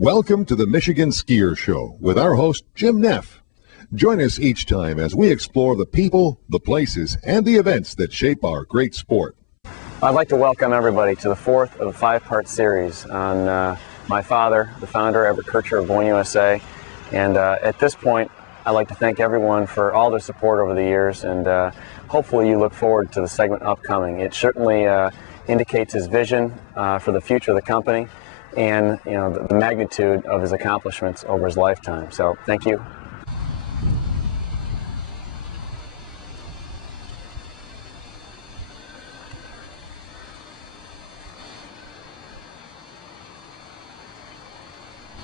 Welcome to the Michigan Skier Show with our host, Jim Neff. Join us each time as we explore the people, the places, and the events that shape our great sport. I'd like to welcome everybody to the fourth of a five-part series on my father, the founder, Everett Kircher of Boyne USA. And at this point, I'd like to thank everyone for all their support over the years, and hopefully you look forward to the segment upcoming. It certainly indicates his vision for the future of the company and the magnitude of his accomplishments over his lifetime. So thank you.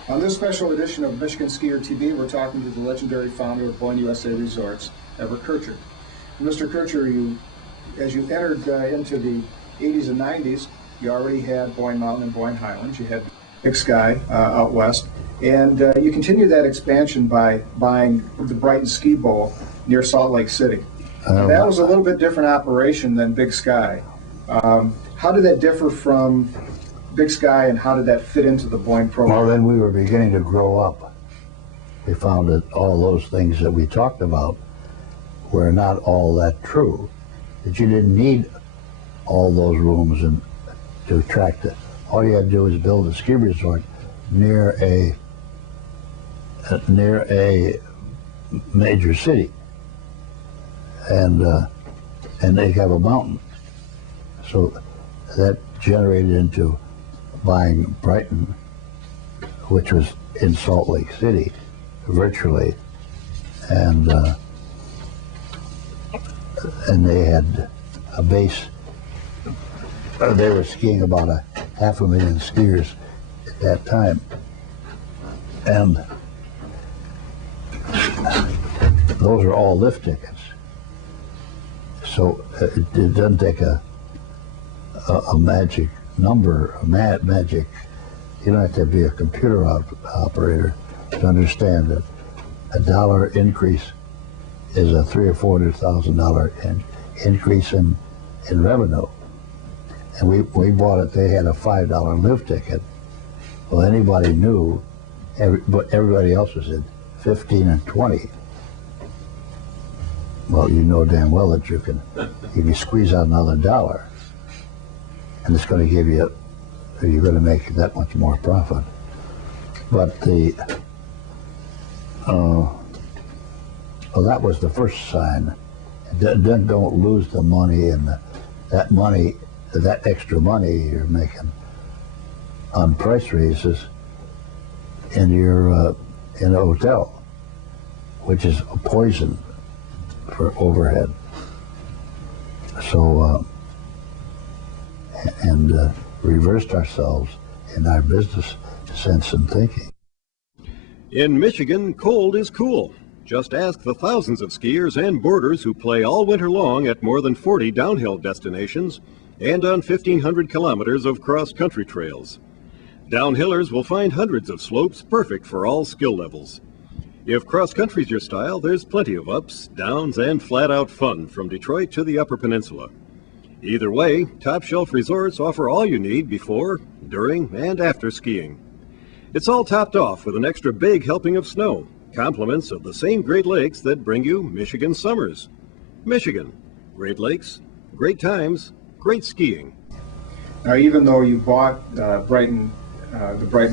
On this special edition of Michigan Skier TV, we're talking to the legendary founder of Boyne USA Resorts, Everett Kircher. Mr. Kircher, as you entered into the 80s and 90s, you already had Boyne Mountain and Boyne Highlands. You had Big Sky out west. And you continued that expansion by buying the Brighton Ski Bowl near Salt Lake City. That was a little bit different operation than Big Sky. How did that differ from Big Sky, and how did that fit into the Boyne program? Well, then we were beginning to grow up. We found that all those things that we talked about were not all that true, that you didn't need all those rooms and to attract it. All you had to do was build a ski resort near a major city, and they have a mountain. So that generated into buying Brighton, which was in Salt Lake City, virtually, and they had a base. They were skiing about 500,000 skiers at that time, and those are all lift tickets. So it doesn't take a magic number, a magic. You don't have to be a computer operator to understand that a dollar increase is a $300,000 or $400,000 increase in revenue. And we bought it. They had a $5 lift ticket. Well, anybody knew, but everybody else was at 15 and 20. Well, you know damn well that you can squeeze out another dollar, and it's going to give you, you're going to make that much more profit. But well, that was the first sign. Then don't lose the money, and that extra money you're making on price raises in your in a hotel, which is a poison for overhead. So reversed ourselves in our business sense and thinking. In Michigan, cold is cool. Just ask the thousands of skiers and boarders who play all winter long at more than 40 downhill destinations and on 1,500 kilometers of cross-country trails. Downhillers will find hundreds of slopes perfect for all skill levels. If cross-country's your style, there's plenty of ups, downs, and flat-out fun from Detroit to the Upper Peninsula. Either way, Top Shelf Resorts offer all you need before, during, and after skiing. It's all topped off with an extra big helping of snow, compliments of the same Great Lakes that bring you Michigan summers. Michigan, Great Lakes, great times, great skiing. Now, even though you bought the Brighton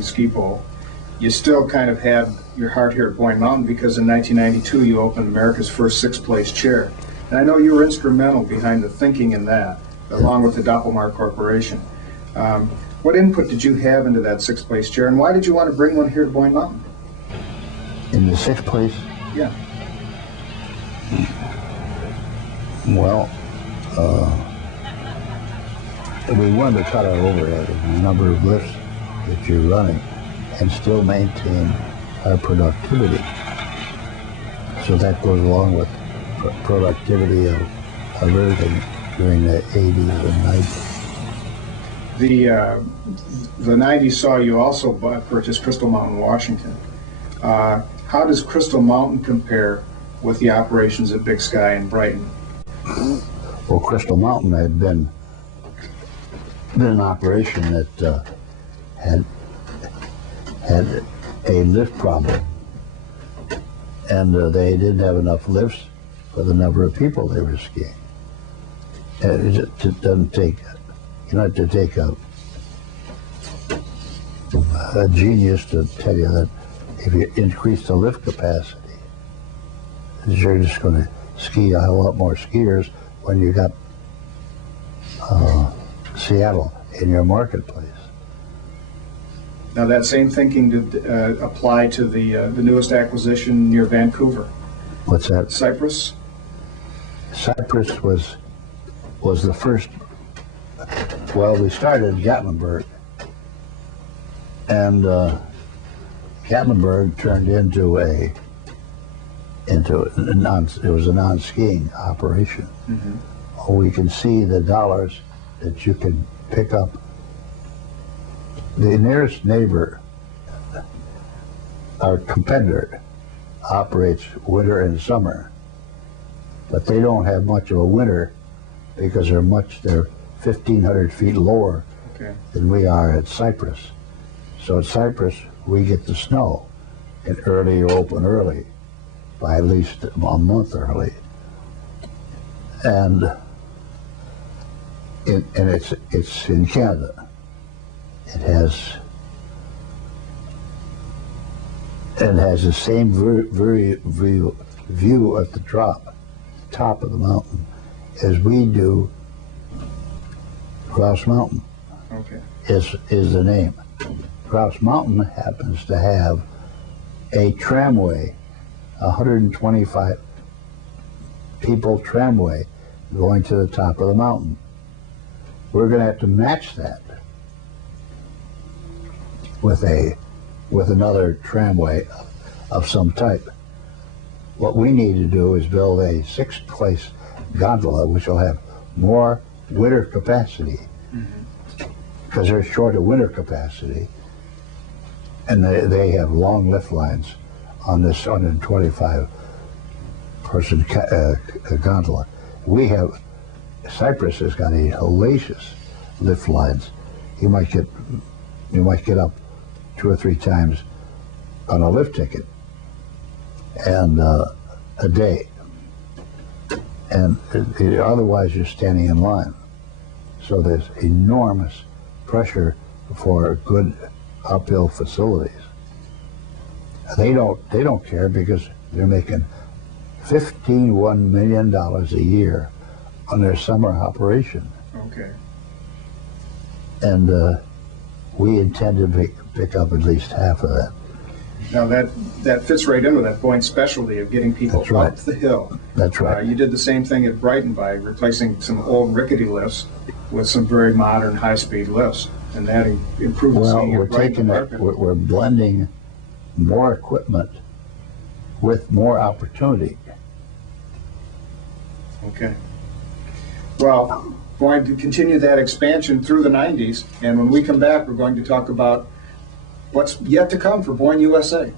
Ski Bowl, you still kind of had your heart here at Boyne Mountain, because in 1992 you opened America's first sixth-place chair. And I know you were instrumental behind the thinking in that, along with the Doppelmayr Corporation. What input did you have into that sixth-place chair, and why did you want to bring one here to Boyne Mountain? In the sixth place? Yeah. Well, we wanted to cut our overhead in the number of lifts that you're running and still maintain our productivity. So that goes along with productivity of everything during the 80s and 90s. The 90s saw you also purchase Crystal Mountain, Washington. How does Crystal Mountain compare with the operations at Big Sky and Brighton? Well, Crystal Mountain had been an operation that had had a lift problem, and they didn't have enough lifts for the number of people they were skiing. And it doesn't take, you don't have to take a genius to tell you that if you increase the lift capacity, you're just going to ski a lot more skiers when you got Seattle in your marketplace. Now that same thinking did apply to the newest acquisition near Vancouver. What's that? Cypress? Cypress was the first. Well, we started in Gatlinburg, and Gatlinburg turned into a non-skiing operation. Mm-hmm. We can see the dollars that you can pick up. The nearest neighbor, our competitor, operates winter and summer, but they don't have much of a winter because they're 1,500 feet lower than we are at Cypress. So at Cypress, we get the snow, and early or open early, by at least a month early, and it's in Canada. It has the same view at the top of the mountain as we do. Grouse Mountain is the name. Grouse Mountain happens to have a tramway, 125 people tramway going to the top of the mountain. We're going to have to match that with another tramway of some type. What we need to do is build a 6-place gondola, which will have more winter capacity, because they're short of winter capacity, and they have long lift lines on this 125-person gondola. Cypress has got a hellacious lift lines. You might get up 2 or 3 times on a lift ticket and a day, and otherwise you're standing in line. So there's enormous pressure for good uphill facilities. They don't care because they're making $1 million a year on their summer operation. Okay. And we intend to pick up at least half of that. Now that fits right in with that Boyne specialty of getting people up the hill. That's right. You did the same thing at Brighton by replacing some old rickety lifts with some very modern high-speed lifts, and that improved the skiing. Well, we're blending more equipment with more opportunity. Okay. Well, going to continue that expansion through the 90s, and when we come back, we're going to talk about what's yet to come for Boyne USA.